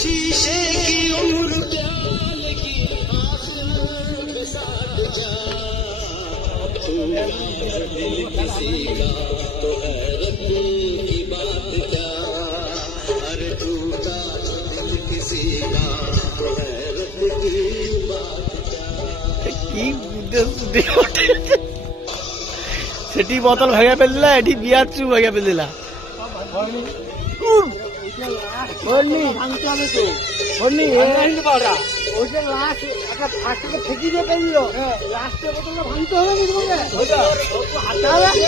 शीशे की उम्र प्याल की आखिर के साथ जा, दिल किसी का तो हैरत की बात क्या। अरे टूटा जो दिल किसी का तो हैरत की बात क्या। সেটি বোতল ভেঙে ফেললা, এটি বিয়ার চু ভেঙে ফেললা। ভাঙতে হবে